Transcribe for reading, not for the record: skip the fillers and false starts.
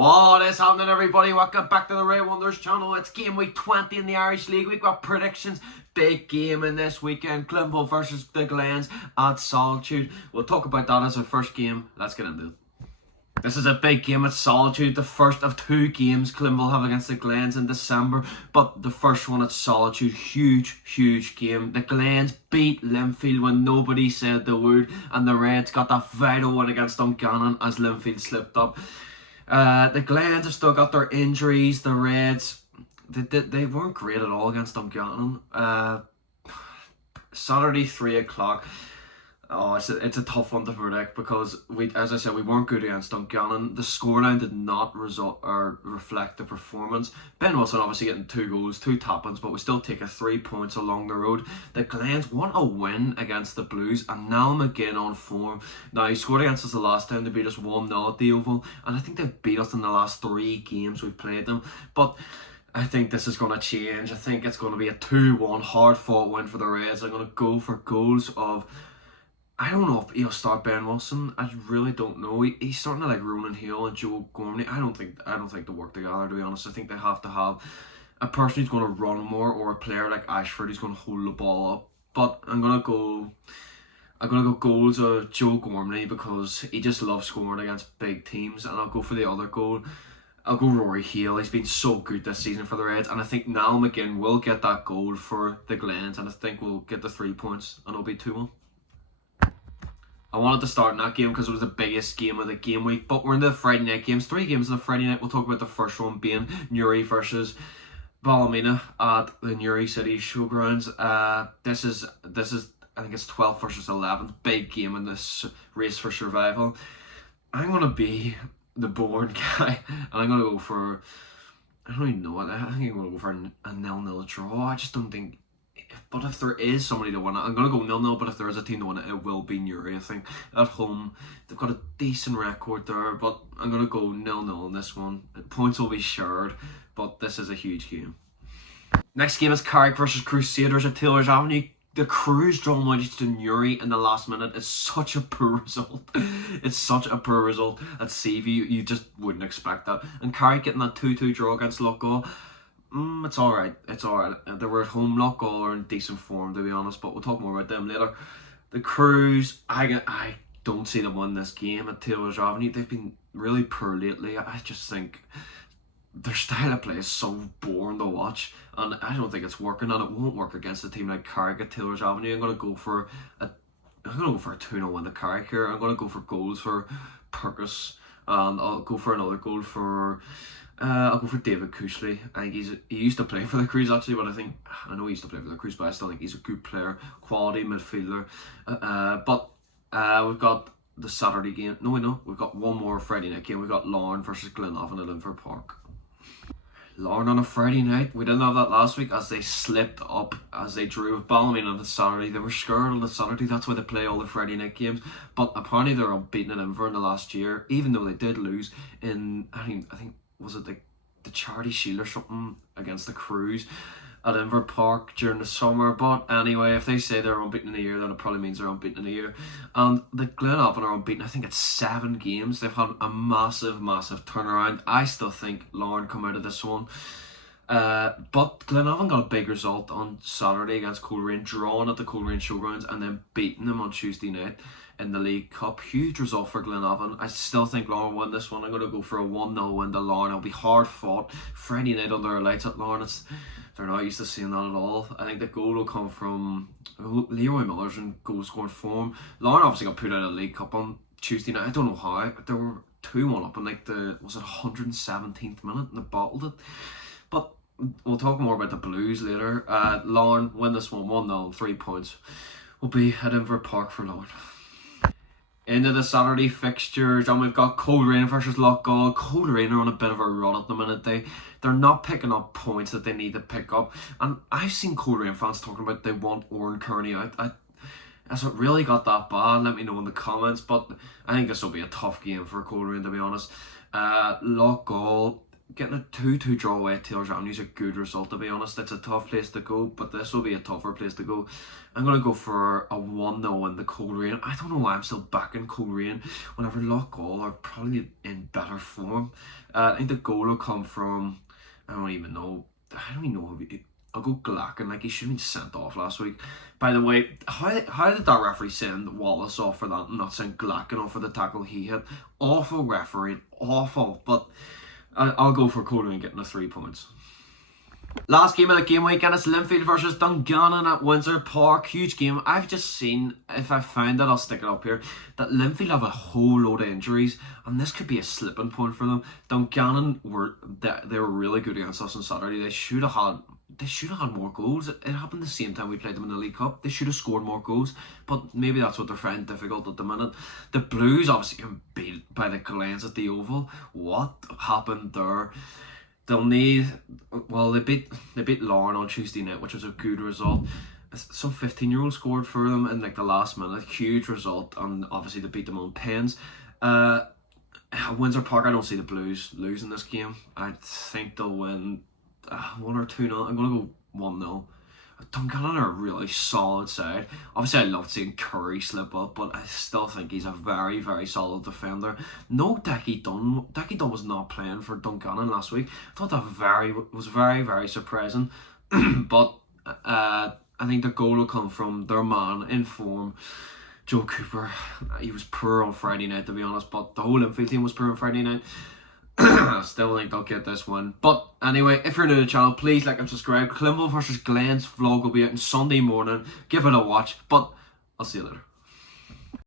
What is happening, everybody? Welcome back to the Ray Wonders channel. It's game week 20 in the Irish League. We've got predictions. Big game in this weekend. Glenville versus the Glens at Solitude. We'll talk about that as our first game. Let's get into it. This is a big game at Solitude. The first of two games Glenville have against the Glens in December. But the first one at Solitude, huge game. The Glens beat Linfield when nobody said the word. And the Reds got that vital win against Dungannon as Linfield slipped up. The Glens have still got their injuries. The Reds, they weren't great at all against Dungannon. Saturday 3 o'clock. Oh, it's a tough one to predict because as I said, we weren't good against Dungannon. The scoreline did not reflect the performance. Ben Wilson obviously getting 2 goals, 2 tap-ins, but we still take 3 points along the road. The Glens want a win against the Blues, and Niall McGinn on form. Now, he scored against us the last time. They beat us 1-0 at the Oval, and I think they've beat us in the last 3 games we've played them. But I think this is going to change. I think it's going to be a 2-1 hard-fought win for the Reds. I'm going to go for goals of... I don't know if he'll start Ben Wilson. I really don't know. He's starting to like Ronan Hill and Joe Gormley. I don't think they work together, to be honest. I think they have to have a person who's going to run more, or a player like Ashford who's going to hold the ball up. But I'm gonna go goals of Joe Gormley because he just loves scoring against big teams, and I'll go for the other goal. I'll go Rory Hale. He's been so good this season for the Reds, and I think Niall McGinn will get that goal for the Glens, and I think we'll get the 3 points, and it'll be 2-1. I wanted to start in that game because it was the biggest game of the game week, but we're in the Friday night games. 3 games on the Friday night. We'll talk about the first one being Newry versus Ballymena at the Newry City Showgrounds. This is I think it's 12 versus 11. Big game in this race for survival. I'm gonna be the bored guy, and I'm gonna go for, I don't even know what. I think I'm gonna go for a 0-0 draw. I just don't think. But if there is somebody to win it, I'm going to go 0-0, but if there is a team to win it, it will be Newry, I think. At home, they've got a decent record there, but I'm going to go 0-0 in this one. Points will be shared, but this is a huge game. Next game is Carrick versus Crusaders at Taylor's Avenue. The Crews draw managed to Newry in the last minute. It's such a poor result. It's such a poor result at Seaview. You just wouldn't expect that. And Carrick getting that 2-2 draw against Loughgall. It's alright. It's alright. They were at home. Loughgall are in decent form, to be honest, but we'll talk more about them later. The Crews, I don't see them win this game at Taylor's Avenue. They've been really poor lately. I just think their style of play is so boring to watch, and I don't think it's working, and it won't work against a team like Carrick at Taylor's Avenue. I'm gonna go for a 2-0 win to Carrick here. I'm gonna go for goals for Purkis, and I'll go for another goal for. I'll go for David Cushley. I think he used to play for the Crews actually, but I know he used to play for the Crews, but I still think he's a good player, quality midfielder. But we've got the Saturday game. No, we've got one more Friday night game. We've got Larne versus Glenavon at Linford Park. Larne on a Friday night. We didn't have that last week as they slipped up as they drew with Ballymena on the Saturday. They were scared on the Saturday. That's why they play all the Friday night games. But apparently they're unbeaten at Inver in the last year, even though they did lose in I think was it the Charity Shield or something against the Crews at Inver Park during the summer. But anyway, if they say they're unbeaten in a year, then it probably means they're unbeaten in a year. And the Glenavon are unbeaten. I think it's 7 games. They've had a massive turnaround. I still think Larne come out of this one. But Glenavon got a big result on Saturday against Coleraine, drawn at the Coleraine Showgrounds and then beating them on Tuesday night in the League Cup. Huge result for Glenavon. I still think Larne will win this one. I'm going to go for a 1-0 win to Larne. It'll be hard fought. Friday night under the lights at Larne. They're not used to seeing that at all. I think the goal will come from Leroy Miller's in goal scoring form. Larne obviously got put out of the League Cup on Tuesday night. I don't know how. They were 2-1 up in like was it 117th minute, and they bottled it. But we'll talk more about the Blues later. Larne win this one 1-0, 3 points. Will be at Inver Park for Larne. Into the Saturday fixtures, and we've got Coleraine versus Loughgall. Coleraine are on a bit of a run at the minute. They're not picking up points that they need to pick up, and I've seen Coleraine fans talking about they want Oran Kearney out. Has it really got that bad? Let me know in the comments. But I think this will be a tough game for Coleraine, to be honest. Loughgall, getting a 2-2 draw away at Taylor's Avenue is a good result, to be honest. It's a tough place to go, but this will be a tougher place to go. I'm going to go for a 1-0 in the Coleraine. I don't know why I'm still backing Coleraine whenever Loughgall are probably in better form. I think the goal will come from, I don't even know who I'll go Glacken. Like, he should have been sent off last week. By the way, how did that referee send Wallace off for that and not send Glacken off for the tackle he hit? Awful referee, awful. But I'll go for Coleraine getting the 3 points. Last game of the game week, and it's Linfield versus Dungannon at Windsor Park. Huge game. I've just seen, if I find it, I'll stick it up here, that Linfield have a whole load of injuries, and this could be a slipping point for them. Dungannon they were really good against us on Saturday. They should have had more goals. It happened the same time we played them in the League Cup. They should have scored more goals, but maybe that's what they're finding difficult at the minute. The Blues obviously got beat by the Glens at the Oval. What happened there? They'll need, well, they beat Larne on Tuesday night, which was a good result. Some 15-year-old scored for them in like the last minute. Huge result, and obviously they beat them on pens. Windsor Park, I don't see the Blues losing this game. I think they'll win 1 or 2-0. I'm going to go 1-0. Dungannon are a really solid side. Obviously, I loved seeing Curry slip up, but I still think he's a very, very solid defender. No Decky Dunn. Decky Dunn was not playing for Dungannon last week. I thought that was very, very surprising. But I think the goal will come from their man in form, Joe Cooper. He was poor on Friday night, to be honest, but the whole infield team was poor on Friday night. I still think they'll get this one. But anyway, if you're new to the channel, please like and subscribe. Clinville versus Glens vlog will be out on Sunday morning. Give it a watch. But I'll see you later.